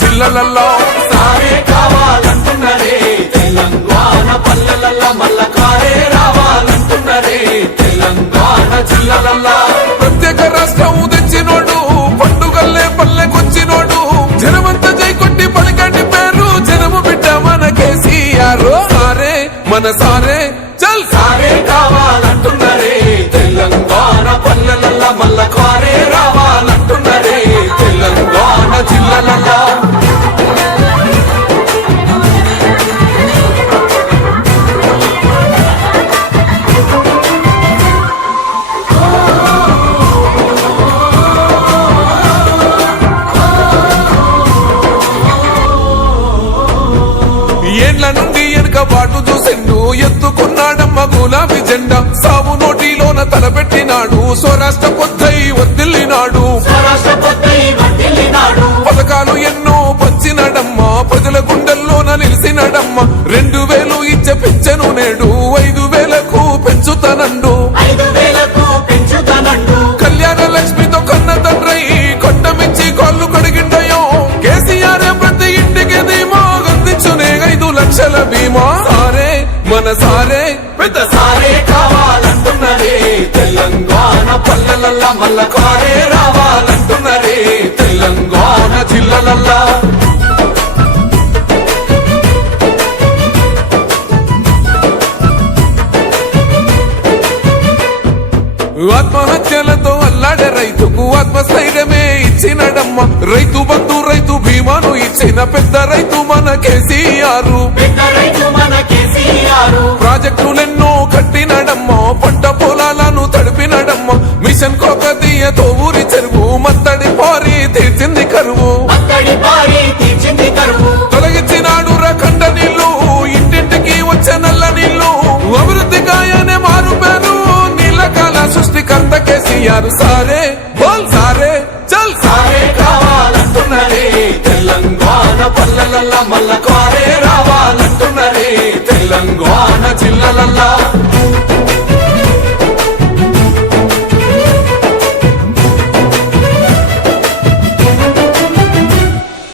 జిల్లలల్లో సారే కావాలంటున్నరే తెలంగాణ పల్లెలల్లో మల్ల కారే రావాలంటున్నరే తెలంగాణ జిల్లలల్లో ప్రత్యేక రాష్ట్రం తెచ్చినోడు పండుగల్లే పల్లెకొచ్చినోడు జనమంతా జై కొట్టి పలికండి పేరు జనము బిడ్డ మన కేసీఆర్ సారే మన సారే చల్ సారే కావాలంటున్నరే తెలంగాణ పల్లెలల్లో మల్ల కారే రావాలంటున్నరే తెలంగాణ జిల్లలల్లో ఏండ్ల నుండి వెనుక బాటు చూసిండు ఎత్తుకున్నాడమ్మ గులాబీ జెండా సాగు నోటిలోన తలపెట్టినాడు స్వరాష్ట్ర పొద్దై వర్దిల్లినాడు పథకాలు ఎన్నో పంచినాడమ్మ ప్రజల గుండెల్లోన నిలిసినాడమ్మ 2000 ఇచ్చే పెంచెను నేడు 5000కు పెంచుతానండు కళ్యాణ లక్ష్మితో కన్న తండ్రై కొట్టమిచ్చి కాళ్ళు కడిగిండయో కేసీఆర్ ప్రతి ఇంటికి ధీమా అందించునే 5 లక్షల బీమా సారే మన సారే పెద్ద సారే కావాలంటున్నరే తెలంగాణ పల్లెలల్లో మల్ల కారే రావాలంటున్నరే తెలంగాణ జిల్లలల్లో ఆత్మహత్యలతో అల్లాడే రైతుకు ఆత్మస్థైర్యమే ఇచ్చినడమ్మ రైతు బంధు రైతు బీమాను ఇచ్చిన పెద్ద రైతు మన కేసీఆర్